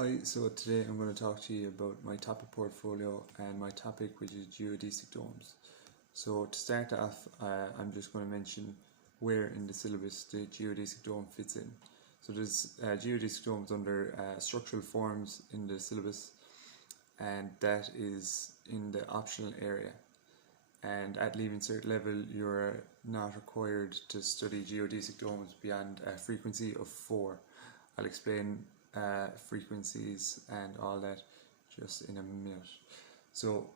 Hi, so today I'm going to talk to you about my topic portfolio and my topic, which is geodesic domes. So to start off, I'm just going to mention where in the syllabus the geodesic dome fits in. So there's geodesic domes under structural forms in the syllabus, and that is in the optional area. And at Leaving Cert level, you're not required to study geodesic domes beyond a frequency of 4. I'll explain frequencies and all that just in a minute. So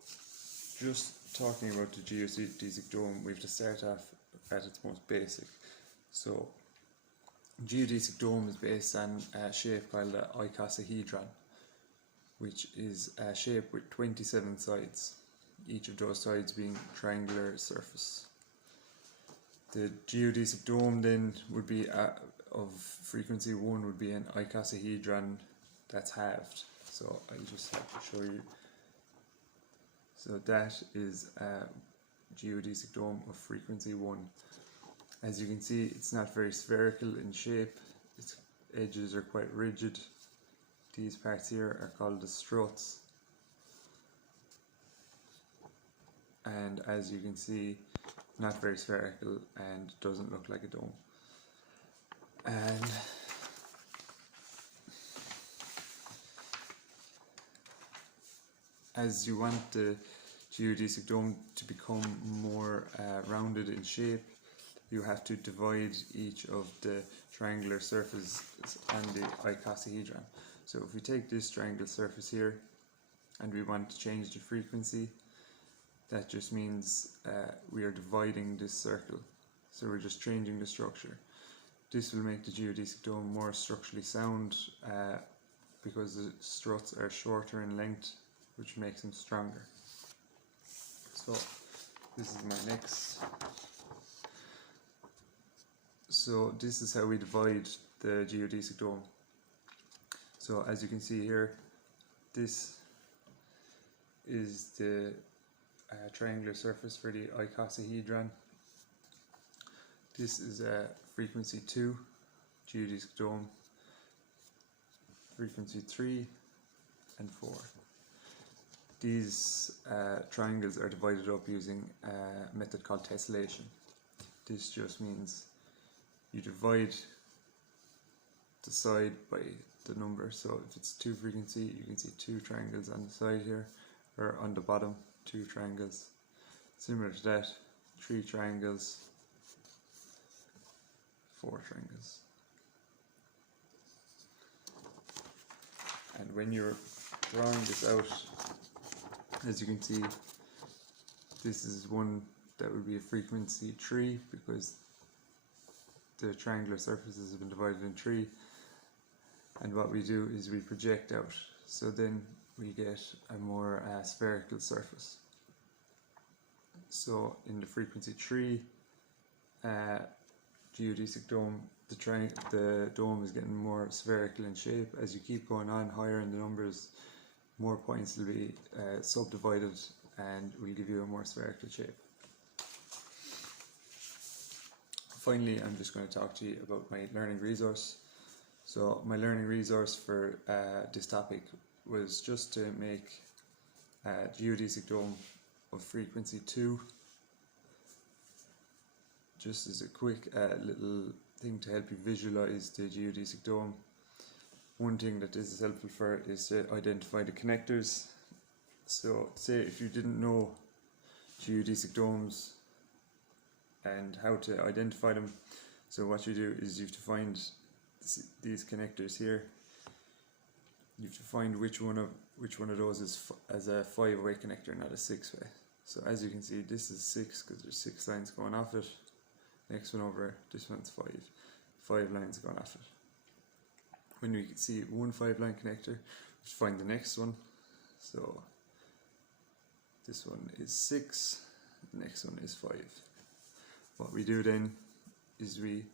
just talking about the geodesic dome, we have to start off at its most basic. So geodesic dome is based on a shape called the icosahedron, which is a shape with 27 sides, each of those sides being triangular surface. The geodesic dome then would be of frequency 1 would be an icosahedron that's halved. So I just have to show you. So that is a geodesic dome of frequency 1. As you can see, it's not very spherical in shape. Its edges are quite rigid. These parts here are called the struts. And as you can see, not very spherical and doesn't look like a dome. And as you want the geodesic dome to become more rounded in shape, you have to divide each of the triangular surfaces on the icosahedron. So if we take this triangular surface here and we want to change the frequency, that just means we are dividing this circle. So we're just changing the structure. This will make the geodesic dome more structurally sound because the struts are shorter in length, which makes them stronger. So this is my next. So this is how we divide the geodesic dome. So as you can see here, this is the triangular surface for the icosahedron. This is a frequency 2 geodesic dome, frequency 3 and 4. These triangles are divided up using a method called tessellation. This just means you divide the side by the number. So if it's 2 frequency, you can see 2 triangles on the side here, or on the bottom 2 triangles. Similar to that, 3 triangles, 4 triangles. And when you're drawing this out, as you can see, this is one that would be a frequency 3 because the triangular surfaces have been divided in 3. And what we do is we project out, so then we get a more spherical surface. So in the frequency 3 geodesic dome, the dome is getting more spherical in shape. As you keep going on higher in the numbers, more points will be subdivided and will give you a more spherical shape. Finally, I'm just going to talk to you about my learning resource. So my learning resource for this topic was just to make a geodesic dome of frequency 2. Just as a quick little thing to help you visualize the geodesic dome. One thing that this is helpful for is to identify the connectors. So say if you didn't know geodesic domes and how to identify them, so what you do is you have to find these connectors here. You have to find which one of those is as a 5-way connector, not a 6-way. So as you can see, this is 6 because there's 6 lines going off it. Next one over, this one's 5 lines going off it. When we see one 5-line connector, we find the next one. So this one is 6, the next one is 5. What we do then is we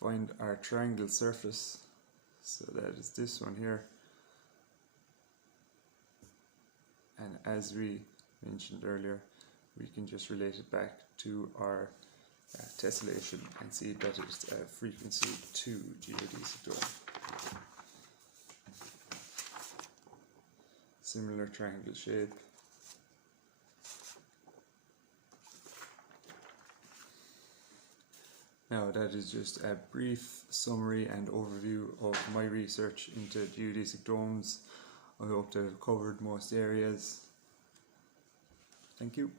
find our triangle surface, so that is this one here, and as we mentioned earlier, we can just relate it back to our tessellation and see that it's a frequency 2 geodesic dome. similar triangle shape. Now that is just a brief summary and overview of my research into geodesic domes. I hope to have covered most areas. Thank you.